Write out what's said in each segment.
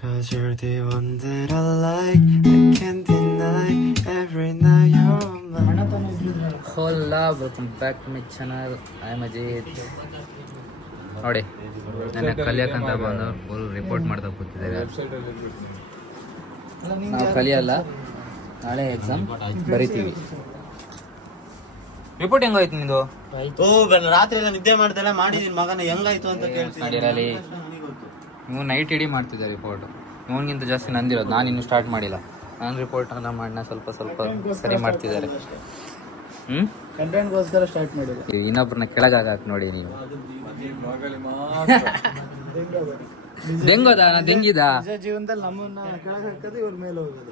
Cause you're the one that I like, I can't deny. Every night you're mine. Hola welcome back to my channel. I am Ajit. ನೋಡಿ ನನ್ನ ಕಲಿಯಕ್ಕಂತ ಬಂದು full report ಮಾಡ್ತಾ ಕೂತಿದ್ದಾರೆ. ನಾವು ಕಲಿಯಲ್ಲ, ನಾಳೆ exam ಬರಿತೀವಿ. Report ಹೆಂಗಾಯ್ತು ನಿಂದು? ರಾತ್ರಿ ಎಲ್ಲ ನಿದ್ದೆ ಮಾಡ್ದೆಲ್ಲ ಮಾಡಿದೀನಿ ಮಗನ, ಹೆಂಗಾಯ್ತು ಅಂತ ನಡೀರಲ್ಲಿ ನೀವು ನೈಟ್ ಇಡೀ ಮಾಡ್ತಿದ್ದೆ ರಿಪೋರ್ಟ್. ಇವನಿಗಿಂತ ಜಾಸ್ತಿ ನಂದಿರೋದು, ನಾನು ಇನ್ನೂ ಸ್ಟಾರ್ಟ್ ಮಾಡಿಲ್ಲ. ನಾನು ರಿಪೋರ್ಟ್ ಅನ್ನ ಮಾಡಣ ಸ್ವಲ್ಪ ಸರಿ ಮಾಡ್ತಿದ್ದಾರೆ. ಕಂಟೆಂಟ್ಗೋಸ್ಕರ ಸ್ಟಾರ್ಟ್ ಮಾಡಿದೆ. ಇನ್ನೊಬ್ರನ್ನ ಕೆಳಗಾಕ ನೋಡಿ ನೀವು. ಡೆಂಗೋದ ಡೆಂಗಿದ ಜೀವನದಲ್ಲಿ ನಮ್ಮನ್ನ ಕೆಳಗೆ ಹಾಕೋದು, ಇವ್ರ ಮೇಲೆ ಹೋಗೋದು.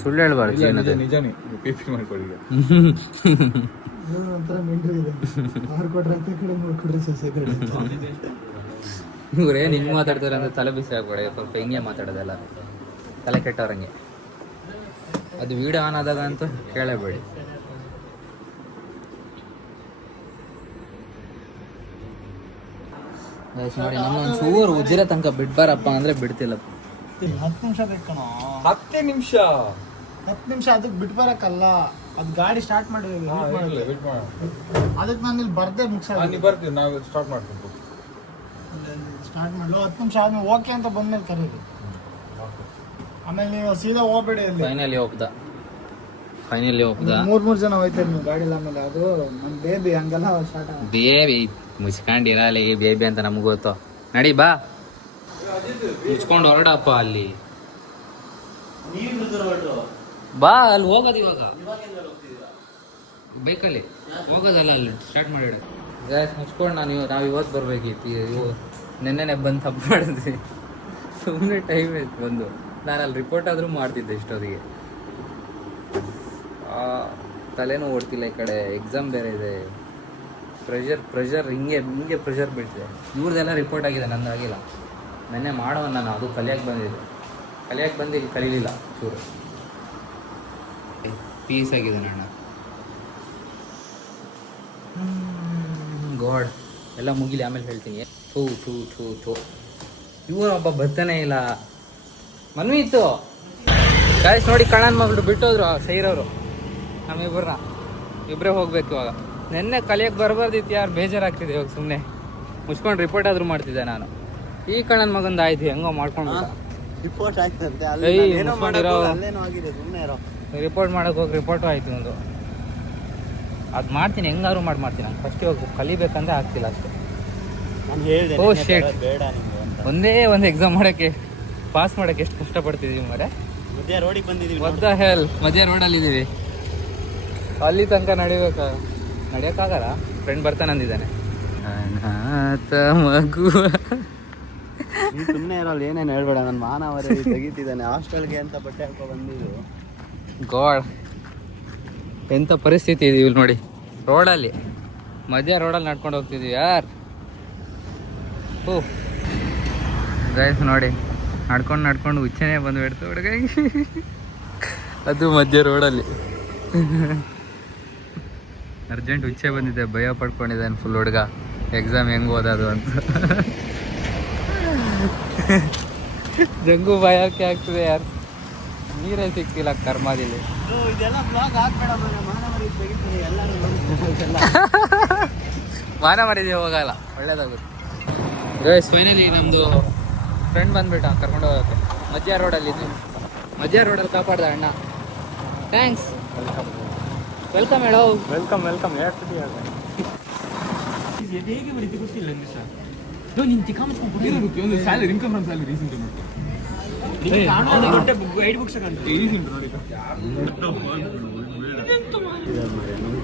ಸುಳ್ಳು ಹೇಳ್ಬಾರ್ದು ಜೀವನದ. ಒಂಥರ ಮೆಂಟಲ್ ಇದೆ. ಆರು ಕೊಟ್ರೆ ಅತ್ತೆ ಕಡೆ, ಮೂರು ಕೊಟ್ರೆ ಸೊಸೆ ಕಡೆ. ಇವ್ರೇನು ಹಿಂಗೆ ಮಾತಾಡ್ತಾರೆ ಅಂದ್ರೆ ತಲೆ ಬಿಸಿ ಆಗ್ಬೇಡಿ, ಸ್ವಲ್ಪ ಹಿಂಗೆ ಮಾತಾಡೋದೆಲ್ಲ ತಲೆ ಕೆಟ್ಟವ್ರಂಗೆ. ಅದು ವಿಡಿಯೋ ಆನ್ ಆದಾಗ ಅಂತೂ ಕೇಳಬೇಡಿ. ನೋಡಿ ನನ್ನೊಂದು ಚೂರು ಉಜಿರ ತನಕ ಬಿಡ್ಬಾರಪ್ಪ ಅಂದ್ರೆ ಬಿಡ್ತಿಲ್ಲ. 10 ನಿಮಿಷ ಬೇಕು ಕಣೋ. 10 ನಿಮಿಷ ಅದಕ್ಕೆ ಬಿಟ್ಟು ಬರಕ್ಕಲ್ಲ, ಅದು ಗಾಡಿ ಸ್ಟಾರ್ಟ್ ಮಾಡಿದ್ವಿ. ಅದಕ್ಕೆ ನಾನು ಇಲ್ಲಿ ಬರ್ದೆ ಬರ್ತೀವಿ, ನಾವು ಸ್ಟಾರ್ಟ್ ಮಾಡ್ತೀವಿ. ಸ್ಟಾರ್ಟ್ ಮಾಡಲು 10 ನಿಮಿಷ ಆದ್ಮೇಲೆ ಓಕೆ ಅಂತ ಬಂದ್ಮೇಲೆ ಕರೀರಿ. ಆಮೇಲೆ ನೀವು ಸೀದಾ ಹೋಗ್ಬೇಡಿ. ಅಲ್ಲಿ ಫೈನಲಿ ಹೋಗ್ದ 3 ಜನ ಹೋಯ್ತಾರೆ ನೀವು ಗಾಡಿಲಿ. ಆಮೇಲೆ ಅದು ನನ್ನ ಬೇಬಿ ಹಂಗೆಲ್ಲ ಸ್ಟಾರ್ಟ್ ಆಗ ಬೇಬಿ ಮುಚ್ಕೊಂಡಿರಲಿ, ಬೇಬಿ ಅಂತ ನಮ್ಗೆ ಗೊತ್ತು. ನಡಿ ಬಾ, ಮುಚ್ಕೊಂಡು ಹೊರಡಪ್ಪ. ಅಲ್ಲಿ ಬಾ, ಅಲ್ಲಿ ಹೋಗೋದು ಇವಾಗ ಬೈಕಲ್ಲಿ ಹೋಗೋದಲ್ಲ, ಅಲ್ಲಿ ಸ್ಟಾರ್ಟ್ ಮಾಡಿಡ. ಗ್ಯಾಸ್ ಮುಚ್ಕೊಂಡು ನಾವು ಇವತ್ತು ಬರ್ಬೇಕಿತ್ತು. ನೆನ್ನೆನೆ ಬಂದು ತಪ್ಪು ಮಾಡಿದ್ವಿ, ಸುಮ್ಮನೆ ಟೈಮ್ ಆಯ್ತು ಬಂದು. ನಾನು ಅಲ್ಲಿ ರಿಪೋರ್ಟ್ ಆದರೂ ಮಾಡ್ತಿದ್ದೆ ಇಷ್ಟೊತ್ತಿಗೆ. ತಲೆನೂ ಓಡ್ತಿಲ್ಲ, ಈ ಕಡೆ ಎಕ್ಸಾಮ್ ಬೇರೆ ಇದೆ. ಪ್ರೆಷರ್ ಹಿಂಗೆ ಪ್ರೆಷರ್ ಬೀಳ್ತಿದೆ. ಇವ್ರದ್ದೆಲ್ಲ ರಿಪೋರ್ಟ್ ಆಗಿದೆ, ನಂದು ಆಗಿಲ್ಲ. ನೆನ್ನೆ ಮಾಡೋಣ ನಾನು, ಅದು ಕಲಿಯಕ್ಕೆ ಬಂದು ಇಲ್ಲಿ ಕಲೀಲಿಲ್ಲ ಚೂರು. ಪೀಸ್ ಆಗಿದೆ ಅಣ್ಣ. ಗಾಡ್, ಎಲ್ಲ ಮುಗಿಲಿ ಆಮೇಲೆ ಹೇಳ್ತೀನಿ. ಥೂ ಇವರೊಬ್ಬ ಬರ್ತಾನೆ ಇಲ್ಲ. ಮನ್ವಿ ಇತ್ತು ಗಾಯ್ಸ್ ನೋಡಿ, ಕಣ್ಣನ ಮಗಳು ಬಿಟ್ಟೋದ್ರು ಸೈರವರು. ನಮ್ಮಿಬ್ಬರನ್ನ ಇಬ್ಬರೇ ಹೋಗ್ಬೇಕು ಇವಾಗ. ನೆನ್ನೆ ಕಲಿಯಕ್ಕೆ ಬರಬಾರ್ದಿತ್ತು, ಯಾರು ಬೇಜಾರಾಗ್ತಿದೆ. ಇವಾಗ ಸುಮ್ಮನೆ ಮುಚ್ಕೊಂಡು ರಿಪೋರ್ಟ್ ಆದರೂ ಮಾಡ್ತಿದ್ದೆ ನಾನು. ಈ ಕಣ್ಣನ ಮಗಂದು ಆಯ್ತು, ಹೆಂಗೋ ಮಾಡ್ಕೊಂಡು ರಿಪೋರ್ಟ್ ಆಗ್ತಂತೆ. ರಿಪೋರ್ಟ್ ಮಾಡೋಕೆ ಹೋಗಿ ರಿಪೋರ್ಟು ಆಯಿತು ಒಂದು. ಅದು ಮಾಡ್ತೀನಿ, ಹೆಂಗಾದ್ರು ಮಾಡ್ತೀನಿ. ನಾನು ಫಸ್ಟ್ ಇವಾಗ ಕಲಿಬೇಕಂದ್ರೆ ಆಗ್ತಿಲ್ಲ ಅಷ್ಟೇ. ನಾನು ಹೇಳಿದೆ ಓ ಶೇಟ್, ಬೇಡ ನಿಮ್ಗೆ ಅಂತ. ಒಂದೇ ಒಂದು ಎಕ್ಸಾಮ್ ಮಾಡೋಕ್ಕೆ ಪಾಸ್ ಮಾಡೋಕ್ಕೆ ಎಷ್ಟು ಕಷ್ಟಪಡ್ತಿದ್ದೀವಿ ಮರೆ. ಮಧ್ಯ ರೋಡಿಗೆ ಬಂದಿದ್ದೀವಿ. ಮಧ್ಯ ರೋಡಲ್ಲಿದ್ದೀವಿ. ಅಲ್ಲಿ ತನಕ ನಡೆಯೋಕ್ಕಾಗಲ್ಲ. ಫ್ರೆಂಡ್ ಬರ್ತಾನಂದಿದ್ದಾನೆ. ಮಗು ನೀನು ಸುಮ್ಮನೆ ಇರೋಲ್ಲ, ಏನೇನು ಹೇಳ್ಬೇಡ. ನನ್ನ ಮಾನವರೇ ತೆಗಿತಿದ್ದಾನೆ. ಹಾಸ್ಟೆಲ್ಗೆ ಅಂತ ಬಟ್ಟೆ ಹಾಕೋ ಬಂದಿದ್ದು. ಗಾಡ್, ಎಂಥ ಪರಿಸ್ಥಿತಿ ಇದೀವಿ ನೋಡಿ. ರೋಡಲ್ಲಿ ಮಧ್ಯ ರೋಡಲ್ಲಿ ನಡ್ಕೊಂಡು ಹೋಗ್ತಿದ್ವಿ ಯಾರ್. ಓ ಗೈಸ್ ನೋಡಿ, ನಡ್ಕೊಂಡು ಹುಚ್ಚನೇ ಬಂದುಬಿಡ್ತು ಹುಡುಗ. ಅದು ಮಧ್ಯ ರೋಡಲ್ಲಿ ಅರ್ಜೆಂಟ್ ಹುಚ್ಚೆ ಬಂದಿದ್ದೆ, ಭಯ ಪಡ್ಕೊಂಡಿದ್ದಾನೆ ಫುಲ್ ಹುಡುಗ. ಎಕ್ಸಾಮ್ ಹೆಂಗೆ ಓದೋದು ಅಂತ. ಜಂಗು ಭಯಕ್ಕೆ ಆಗ್ತದೆ ಯಾರು, ನೀರೇ ಸಿಕ್ತಿಲ್ಲ ಕರ್ಮಾದಿಲ್ಲಿ. ಇದೆಲ್ಲ ಬ್ಲಾಗ್ ಹಾಕ್ಬೇಡ, ಮಾನವರಿಗೆ ತೆಗಿತೀನಿ. ಎಲ್ಲರೂ ಮಾನ ಮರಿದೆ ಹೋಗಲ್ಲ, ಒಳ್ಳೇದಾಗುತ್ತೆ. ಗೈಸ್ ಫೈನಲಿ ನಮ್ಮದು ಫ್ರೆಂಡ್ ಬಂದ್ಬಿಟ್ಟ ಕರ್ಕೊಂಡು ಹೋಗೋಕ್ಕೆ. ಮಧ್ಯ ರೋಡಲ್ಲಿ ಕಾಪಾಡ್ದ ಅಣ್ಣ. ಥ್ಯಾಂಕ್ಸ್, ವೆಲ್ಕಮ್ ಹೇಳೋ. ವೆಲ್ಕಮ್ ಹೇಗೆ ಬರೀತಿ ಗೊತ್ತಿಲ್ಲ ನಿನ್ ಚಿಕ್ಕ ಒಂದು salary, income from salary recent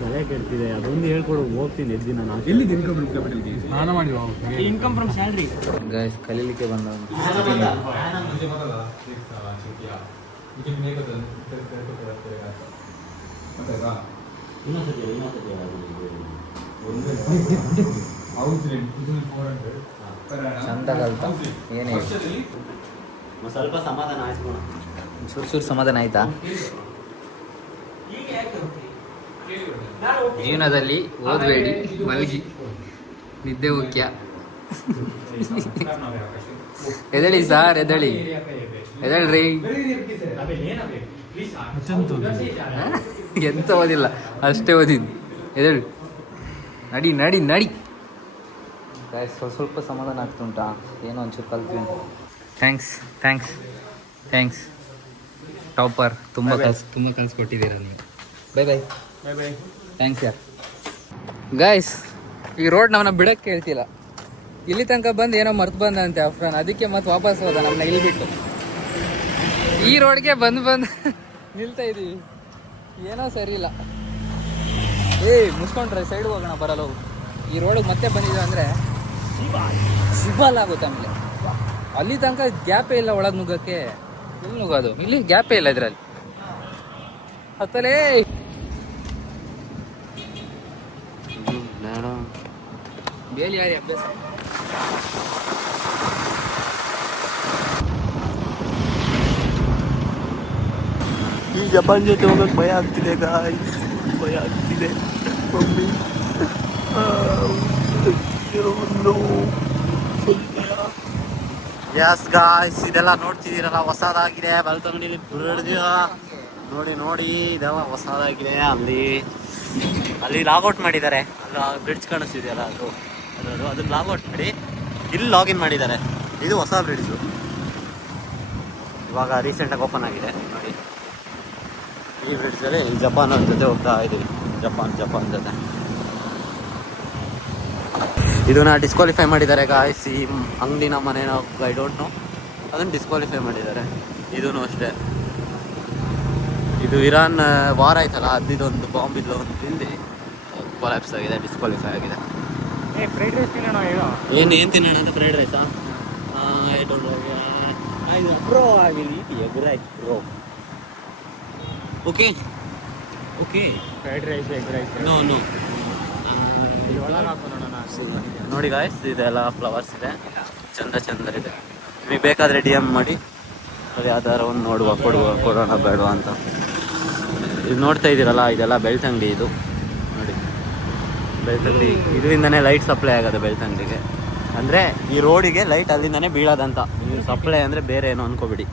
ತಲೆ ಕೆಡ್ತಿದೆ. ಅದೊಂದು ಹೇಳ್ಕೊಡು, ಹೋಗ್ತೀನಿ ಎದ್ದಿನ. ನಾನು ಎಲ್ಲಿದೆ ಇನ್ಕಮ್ ಸ್ನಾನ ಮಾಡಿ ಇನ್ಕಮ್ ಫ್ರಮ್ ಸ್ಯಾಲರಿ. ಗೈಸ್ ಕಲೀಲಿಕ್ಕೆ ಬಂದ ಚಂದ ಕಲ್ತ. ಏನೇ ಸ್ವಲ್ಪ ಸಮಾಧಾನ ಆಯ್ತು, ಸುರು ಸಮಾಧಾನ ಆಯ್ತಾ? ಜೀವನದಲ್ಲಿ ಓದಬೇಡಿ, ಮಲಗಿ, ನಿದ್ದೆ ಮುಖ್ಯ. ಎದಳಿ ಸಾರ್ ಎದಳಿ ಎದಳ್ರಿ. ಎಂತ ಓದಿಲ್ಲ, ಅಷ್ಟೇ ಓದಿದ್ದು. ಎದಳು, ನಡಿ ನಡಿ ನಡಿ. ಸ್ವಲ್ಪ ಸಮಾಧಾನ ಆಗ್ತುಂಟಾ, ಏನೋ ಒಂಚೂರು ಕಲ್ತ್ವಿ. Thanks thanks thanks topper. ತುಂಬ ಕಲಿಸ್ಕೊಟ್ಟಿದ್ದೀರ ನೀವು. Bye bye bye bye. Thanks ಯಾರ್. ಗಾಯ್ಸ್, ಈ ರೋಡ್ ನಮ್ಮನ್ನ ಬಿಡೋಕ್ಕೆ ಹೇಳ್ತಿಲ್ಲ. ಇಲ್ಲಿ ತನಕ ಬಂದು ಏನೋ ಮರ್ತು ಬಂದಂತೆ ಅಫ್ರಾನ್, ಅದಕ್ಕೆ ಮತ್ತೆ ವಾಪಸ್ ಹೋದ ನಮ್ಮನ್ನ ಇಲ್ಲಿ ಬಿಟ್ಟು. ಈ ರೋಡ್ಗೆ ಬಂದು ನಿಲ್ತಾ ಇದ್ದೀವಿ, ಏನೋ ಸರಿ ಇಲ್ಲ. ಮುಸ್ಕೊಂಡ್ರೆ ಸೈಡ್ಗೆ ಹೋಗೋಣ, ಬರಲ್ಲ ಹೋಗು. ಈ ರೋಡಿಗೆ ಮತ್ತೆ ಬಂದಿದ್ದೀವಿ ಅಂದರೆ ಸಿಬಲ್ ಆಗುತ್ತೆ. ಆಮೇಲೆ ಅಲ್ಲಿ ತನಕ ಗ್ಯಾಪೇ ಇಲ್ಲ ಒಳಗೆ ನುಗ್ಗಕ್ಕೆ. ಎಲ್ಲಿ ನುಗ್ಗೋದು? ಇಲ್ಲಿ ಗ್ಯಾಪೇ ಇಲ್ಲ ಇದರಲ್ಲಿ. ಹತ್ತಲೇ ಬೇಲಿ ಯಾರಿ ಅಭ್ಯಾಸ. ಈ ಜಪಾನ್ ಜೊತೆ ಹೋಗಕ್ಕೆ ಭಯ ಆಗ್ತಿದೆ ಗಾಯ್ಸ್, ಭಯ ಆಗ್ತಿದೆ ಮಮ್ಮಿ. ಯಸ್ ಗಾಯ್ಸ್, ಇದೆಲ್ಲ ನೋಡ್ತಿದ್ದೀರಲ್ಲ ಹೊಸದಾಗಿದೆ ಬೆಳ್ತಂಗಡಿಲಿ ಬ್ರಿಡ್ಜ್. ನೋಡಿ ನೋಡಿ, ಇದೆಲ್ಲ ಹೊಸದಾಗಿದೆ. ಅಲ್ಲಿ ಲಾಗೌಟ್ ಮಾಡಿದ್ದಾರೆ. ಅಲ್ಲಿ ಬ್ರಿಡ್ಜ್ ಕಾಣಿಸ್ತಿದೆಯಲ್ಲ, ಅದನ್ನ ಲಾಗೌಟ್ ಮಾಡಿ ಇಲ್ಲಿ ಲಾಗಿನ್ ಮಾಡಿದ್ದಾರೆ. ಇದು ಹೊಸ ಬ್ರಿಡ್ಜು, ಇವಾಗ ರೀಸೆಂಟಾಗಿ ಓಪನ್ ಆಗಿದೆ ನೋಡಿ. ಈ ಬ್ರಿಡ್ಜಲ್ಲಿ ಜಪಾನ್ ಅವ್ರ ಜೊತೆ ಹೋಗ್ತಾ ಇದ್ದೀವಿ. ಜಪಾನ್ ಜೊತೆ ಇದನ್ನ ಡಿಸ್ಕ್ವಾಲಿಫೈ ಮಾಡಿದ್ದಾರೆ ಗಾಯ್ಸ್. ಈ ಅಂಗಡಿನ ಮನೇನ ಐ ಡೋಂಟ್ ನೋ, ಅದನ್ನು ಡಿಸ್ಕ್ವಾಲಿಫೈ ಮಾಡಿದ್ದಾರೆ. ಇದೂ ಅಷ್ಟೇ. ಇದು ಇರಾನ್ ವಾರ ಆಯ್ತಲ್ಲ, ಅದಿದೊಂದು ಬಾಂಬ್ ಇದ್ದು ಒಂದು ತಿಂದು ಕೊಲಾಪ್ಸ್ ಆಗಿದೆ, ಡಿಸ್ಕ್ವಾಲಿಫೈ ಆಗಿದೆ. ಫ್ರೈಡ್ ರೈಸ್ ತಿನ್ನೋಣ ಹೇಳೋ. ಏನು ತಿನ್ನೋಣ ಅಂತ? ಫ್ರೈಡ್ ರೈಸಾ? I don't know bro, I will eat egg rice bro. Okay okay, fried rice, egg rice. No ಇಲ್ಲಿ ಒಳಗೆ ಹಾಕೋಣ. ನೋಡಿ ಗಾಯ್ಸ್, ಇದೆಲ್ಲ ಫ್ಲವರ್ಸ್ ಇದೆ, ಚಂದ ಇದೆ. ನಿಮಗೆ ಬೇಕಾದರೆ DM ಮಾಡಿ, ಅಲ್ಲಿ ಯಾವ್ದಾರ ಒಂದು ನೋಡುವ, ಕೊಡೋಣ ಬೇಡವಾ ಅಂತ. ಇದು ನೋಡ್ತಾ ಇದ್ದೀರಲ್ಲ, ಇದೆಲ್ಲ ಬೆಳ್ತಂಗಡಿ. ಇದು ನೋಡಿ ಬೆಳ್ತಂಗಡಿ, ಇದರಿಂದನೇ ಲೈಟ್ ಸಪ್ಲೈ ಆಗೋದು ಬೆಳ್ತಂಗಡಿಗೆ. ಅಂದರೆ ಈ ರೋಡಿಗೆ ಲೈಟ್ ಅಲ್ಲಿಂದನೇ ಬೀಳೋದಂತ. ನೀವು ಸಪ್ಲೈ ಅಂದರೆ ಬೇರೆ ಏನೋ ಅನ್ಕೋಬಿಡಿ.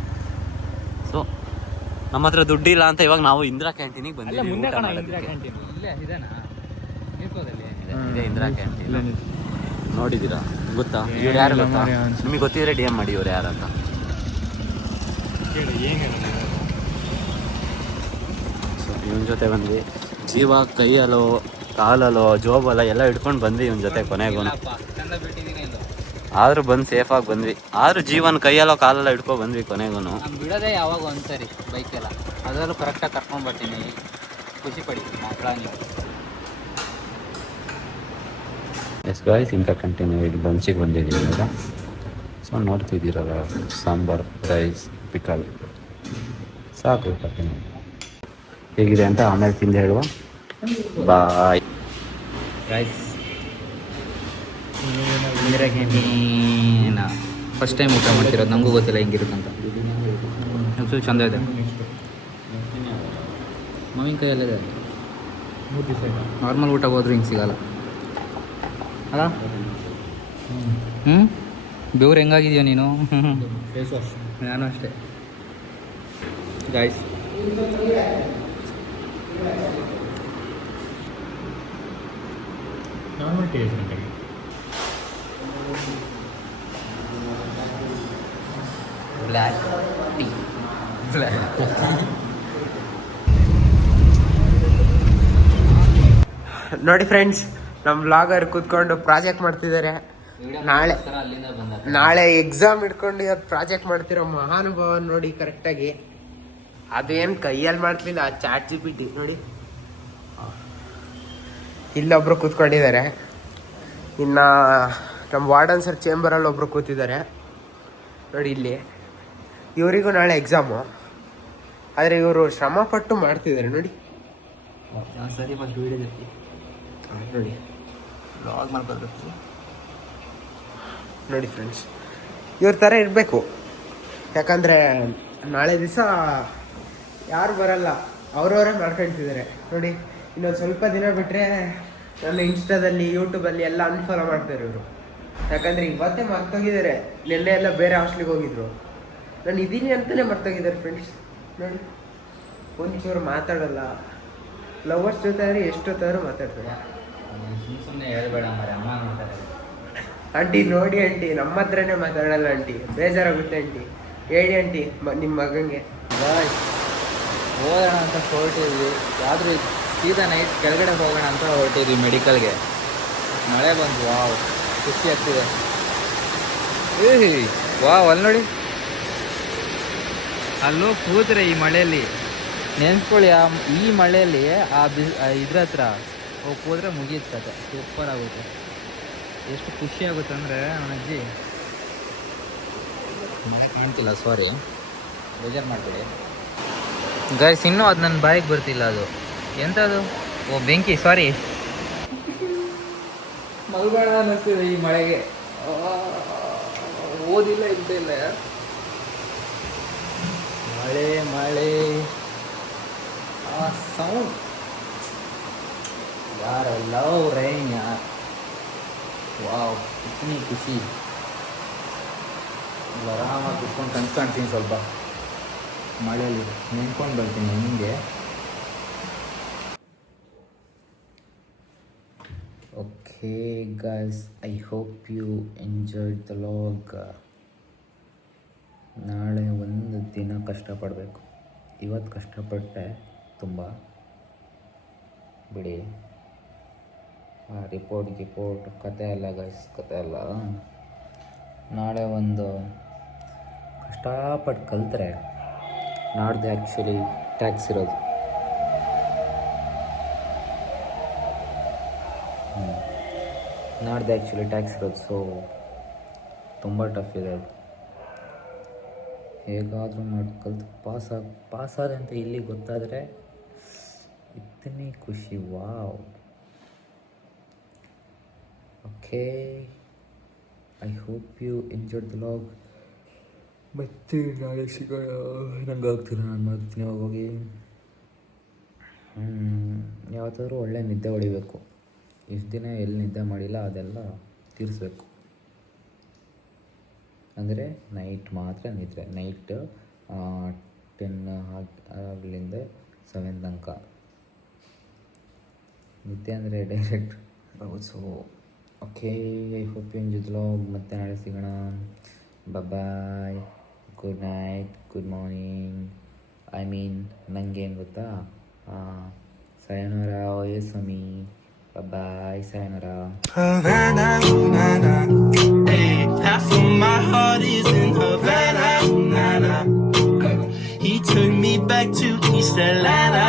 ಸೊ ನಮ್ಮ ಹತ್ರ ದುಡ್ಡಿಲ್ಲ ಅಂತ ಇವಾಗ ನಾವು ಇಂದಿರಾ ಕ್ಯಾಂಟೀನಿಗೆ ಬಂದಿದ್ದೀವಿ ಊಟ ಮಾಡೋದಕ್ಕೆ. ಇದೆ ಇಂದಿರಾ ಕ್ಯಾಂಟೀನ್, ನೋಡಿದ್ದೀರಾ? ಗೊತ್ತಾ ಇವ್ರು ಯಾರು ಗೊತ್ತಾ? ನಿಮಗೆ ಗೊತ್ತಿದ್ರೆ DM ಮಾಡಿ ಇವ್ರು ಯಾರು ಅಂತ. ಸೊ ಇವನ ಜೊತೆ ಬಂದ್ವಿ. ಜೀವ ಕೈಯಲ್ಲೋ ಕಾಲಲ್ಲೋ ಜೋಬಲ್ಲ ಎಲ್ಲ ಹಿಡ್ಕೊಂಡು ಬಂದ್ವಿ ಇವನ ಜೊತೆ ಕೊನೆಗೂ. ಆದರೂ ಬಂದು ಸೇಫಾಗಿ ಬಂದ್ವಿ. ಆದರೂ ಜೀವನ ಕೈಯಲ್ಲೋ ಕಾಲೆಲ್ಲ ಹಿಡ್ಕೊ ಬಂದ್ವಿ ಕೊನೆಗೂ. ಬಿಡೋದೇ ಯಾವಾಗ ಒಂದ್ಸರಿ ಬೈಕೆಲ್ಲ, ಅದರಲ್ಲೂ ಕರೆಕ್ಟಾಗಿ ಕರ್ಕೊಂಡ್ಬರ್ತೀನಿ. ಖುಷಿ ಪಡಿ ಮಕ್ಕಳ ನೀವು. ಎಸ್ ಗಾಯ್ಸ್, ಇಂಥ ಕಂಟಿನ್ಯೂ ಇಲ್ಲಿ ಲಂಚಿಗೆ ಬಂದಿದ್ದೀವಿ ಈಗ. ಸೊ ನೋಡ್ತಿದ್ದೀರಲ್ಲ, ಸಾಂಬಾರ್, ರೈಸ್, ಪಿಕಲ್, ಸಾಕು ಕಂಟಿನ್ಯೂ. ಹೇಗಿದೆ ಅಂತ ಆಮೇಲೆ ತಿಂದು ಹೇಳುವ. Bye. Rice Indira canteen first time ಊಟ ಮಾಡ್ತಿರೋದು, ನಮಗೂ ಗೊತ್ತಿಲ್ಲ ಹೆಂಗಿರುತ್ತಂತ. ಸ್ವಲ್ಪ ಚಂದ ಇದೆ. ಮಾವಿನಕಾಯಲ್ಲಿದೆ. ನಾರ್ಮಲ್ ಊಟ ಹೋದ್ರೂ ಹಿಂಗೆ ಸಿಗಲ್ಲ ಅಲ್ಲ? ಬೆವ್ರು ಹೆಂಗಾಗಿದೆಯೋ ನೀನು? ನಾನು ಅಷ್ಟೇ ಗಾಯ್ಸ್. Black tea. ನೋಡಿ ಫ್ರೆಂಡ್ಸ್, ನಮ್ಮ ವ್ಲಾಗರ್ ಕೂತ್ಕೊಂಡು ಪ್ರಾಜೆಕ್ಟ್ ಮಾಡ್ತಿದ್ದಾರೆ. ನಾಳೆ ಎಕ್ಸಾಮ್ ಇಟ್ಕೊಂಡು ಇವತ್ತು ಪ್ರಾಜೆಕ್ಟ್ ಮಾಡ್ತಿರೋ ಮಹಾನುಭಾವ ನೋಡಿ ಕರೆಕ್ಟಾಗಿ. ಅದೇನು ಕೈಯಲ್ಲಿ ಮಾಡ್ತಿಲ್ಲ, ಚಾಟ್ GPT ನೋಡಿ. ಇಲ್ಲೊಬ್ರು ಕೂತ್ಕೊಂಡಿದ್ದಾರೆ. ಇನ್ನು ನಮ್ಮ ವಾರ್ಡನ್ ಸರ್ ಚೇಂಬರಲ್ಲಿ ಒಬ್ರು ಕೂತಿದ್ದಾರೆ ನೋಡಿ ಇಲ್ಲಿ. ಇವರಿಗೂ ನಾಳೆ ಎಕ್ಸಾಮು, ಆದರೆ ಇವರು ಶ್ರಮಪಟ್ಟು ಮಾಡ್ತಿದ್ದಾರೆ ನೋಡಿ. ಸರಿ ಫಸ್ಟ್ ವೀಡಿಯೋ ನೋಡಿ ಬ್ಲಾಗ್ ಮಾಡ್ಕೊಳ್ಬೇಕು ನೋಡಿ ಫ್ರೆಂಡ್ಸ್, ಇವ್ರ ಥರ ಇರಬೇಕು. ಯಾಕಂದರೆ ನಾಳೆ ದಿವಸ ಯಾರು ಬರಲ್ಲ, ಅವರವರೇ ಮಾಡ್ಕೊಳ್ತಿದ್ದಾರೆ ನೋಡಿ. ಇನ್ನೊಂದು ಸ್ವಲ್ಪ ದಿನ ಬಿಟ್ಟರೆ ನನ್ನ ಇನ್ಸ್ಟಾದಲ್ಲಿ ಯೂಟ್ಯೂಬಲ್ಲಿ ಎಲ್ಲ ಅನ್ಫಾಲೋ ಮಾಡ್ತಾರೆ ಇವರು. ಯಾಕಂದ್ರೆ ಇವತ್ತೇ ಮರ್ತೋಗಿದ್ದಾರೆ. ನಿನ್ನೆ ಎಲ್ಲ ಬೇರೆ ಹಾಸ್ಟ್ಲಿಗೆ ಹೋಗಿದ್ರು. ನಾನು ಇದ್ದೀನಿ ಅಂತಲೇ ಮರ್ತೋಗಿದ್ದಾರೆ ಫ್ರೆಂಡ್ಸ್. ನೋಡಿ ಒಂಚೂರು ಮಾತಾಡಲ್ಲ. ಲವರ್ಸ್ ಜೊತೆ ಆದರೆ ಎಷ್ಟೊತ್ತಾದ್ರೂ ಮಾತಾಡ್ತಾರೆ. ಸುಮ್ಮನೆ ಹೇಳ್ಬೇಡ ಮರೆ, ಅಮ್ಮ ನೋಡ್ತಾರೆ. ಆಂಟಿ ನೋಡಿ ಆಂಟಿ, ನಮ್ಮ ಹತ್ರನೇ ಮಾತಾಡಲ್ಲ ಆಂಟಿ, ಬೇಜಾರಾಗುತ್ತೆ ಆಂಟಿ. ಹೇಳಿ ಆಂಟಿ ನಿಮ್ಮ ಮಗಂಗೆ. ಹೋಗೋಣ ಅಂತ ಹೊರಟಿದ್ವಿ. ಆದರೂ ಸೀದಾ ನೈಟ್ ಕೆಳಗಡೆ ಹೋಗೋಣ ಅಂತ ಹೊರಟಿದ್ವಿ ಮೆಡಿಕಲ್ಗೆ. ಮಳೆ ಬಂತು. ವಾವ್, ಖುಷಿ ಆಗ್ತಿದೆ. ವಾವ್, ಅಲ್ಲಿ ನೋಡಿ, ಅಲ್ಲೂ ಕೂತ್ರೆ ಈ ಮಳೆಯಲ್ಲಿ ನೆನ್ಸ್ಕೊಳ್ಳಿ. ಈ ಮಳೆಯಲ್ಲಿ ಇದ್ರ ಹತ್ರ ಹೋಗಿ ಕೂತ್ರೆ ಮುಗೀತು ಕತೆ. ಸೂಪರ್ ಆಗುತ್ತೆ. ಎಷ್ಟು ಖುಷಿ ಆಗುತ್ತೆ ಅಂದರೆ ನನ್ನ ಅಜ್ಜಿ. ಮಳೆ ಕಾಣ್ತಿಲ್ಲ, ಸಾರಿ, ಬೇಜಾರು ಮಾಡ್ಬೇಡಿ ಗೈಸ್. ಇನ್ನೂ ಅದು ನನ್ನ ಬಾಯಿಗೆ ಬರ್ತಿಲ್ಲ. ಅದು ಎಂಥದ್ದು? ಓ ಬೆಂಕಿ, ಸಾರಿ. ಮಲ್ಬೇಡ ಅನ್ನಿಸ್ತಿದೆ ಈ ಮಳೆಗೆ. ಓದಿಲ್ಲ ಇದ್ದಿಲ್ಲ. ಮಳೆ ಮಳೆ ಆ ಸೌಂಡ್ यार, लव रैन यार, वाव, इतनी खुशी. ಆರಾಮಾಗಿ ಕುತ್ಕೊಂಡು ಕನ್ಸ್ಕೊಳ್ತೀನಿ, ಸ್ವಲ್ಪ ಮಳೆಯಲ್ಲಿ ನೆನ್ಕೊಂಡು ಬರ್ತೀನಿ ನಿಮಗೆ. Okay guys, I hope you enjoyed the vlog. ನಾಳೆ ಒಂದು ದಿನ ಕಷ್ಟಪಡಬೇಕು. ಇವತ್ತು ಕಷ್ಟಪಟ್ಟೆ ತುಂಬ, ಬಿಡಿ. ರಿಪೋರ್ಟ್ ಕತೆ ಅಲ್ಲ ಗೈಸ್, ಕತೆ ಅಲ್ಲ. ನಾಳೆ ಒಂದು ಕಷ್ಟಪಟ್ಟು ಕಲಿತ್ರೆ ನಾಡ್ದು ಆ್ಯಕ್ಚುಲಿ ಟ್ಯಾಕ್ಸ್ ಇರೋದು. ನಾಡ್ದು ಆ್ಯಕ್ಚುಲಿ ಟ್ಯಾಕ್ಸ್ ಇರೋದು. ಸೊ ತುಂಬ ಟಫ್ ಇದೆ ಅದು. ಹೇಗಾದರೂ ಮಾಡಿ ಕಲಿತು ಪಾಸಾದೆ ಅಂತ ಇಲ್ಲಿ ಗೊತ್ತಾದರೆ ಇತ್ತನೇ ಖುಷಿ. Wow. Okay, I hope you enjoyed the vlog. ಮತ್ತೆ ನಾಳೆ ಸಿಗೋಣ. ನಂಗೆ ಆಗ್ತಿಲ್ಲ, ನಾನು ಮಾಡ್ತೀನಿ ಹೋಗಿ. ಯಾವತ್ತಾದ್ರೂ ಒಳ್ಳೆ ನಿದ್ದೆ ಹೊಡಿಬೇಕು. ಇಷ್ಟು ದಿನ ಎಲ್ಲಿ ನಿದ್ದೆ ಮಾಡಿಲ್ಲ ಅದೆಲ್ಲ ತೀರಿಸ್ಬೇಕು. ಅಂದರೆ ನೈಟ್ ಮಾತ್ರ ನಿದ್ರೆ. ನೈಟ್ 10 ಆಗಲಿಂದ 7 ತನಕ ನಿದ್ದೆ ಅಂದರೆ direct. So okay, I hope you enjoy the vlog. ಮತ್ತೆ ನಾಳೆ ಸಿಗೋಣ. Bye, good night, good morning. I mean ನನಗೇನು ಗೊತ್ತಾ, sayonara, oyasumi, bye-bye, sayonara. Half of my heart is in Havana. He took me back to East Atlanta.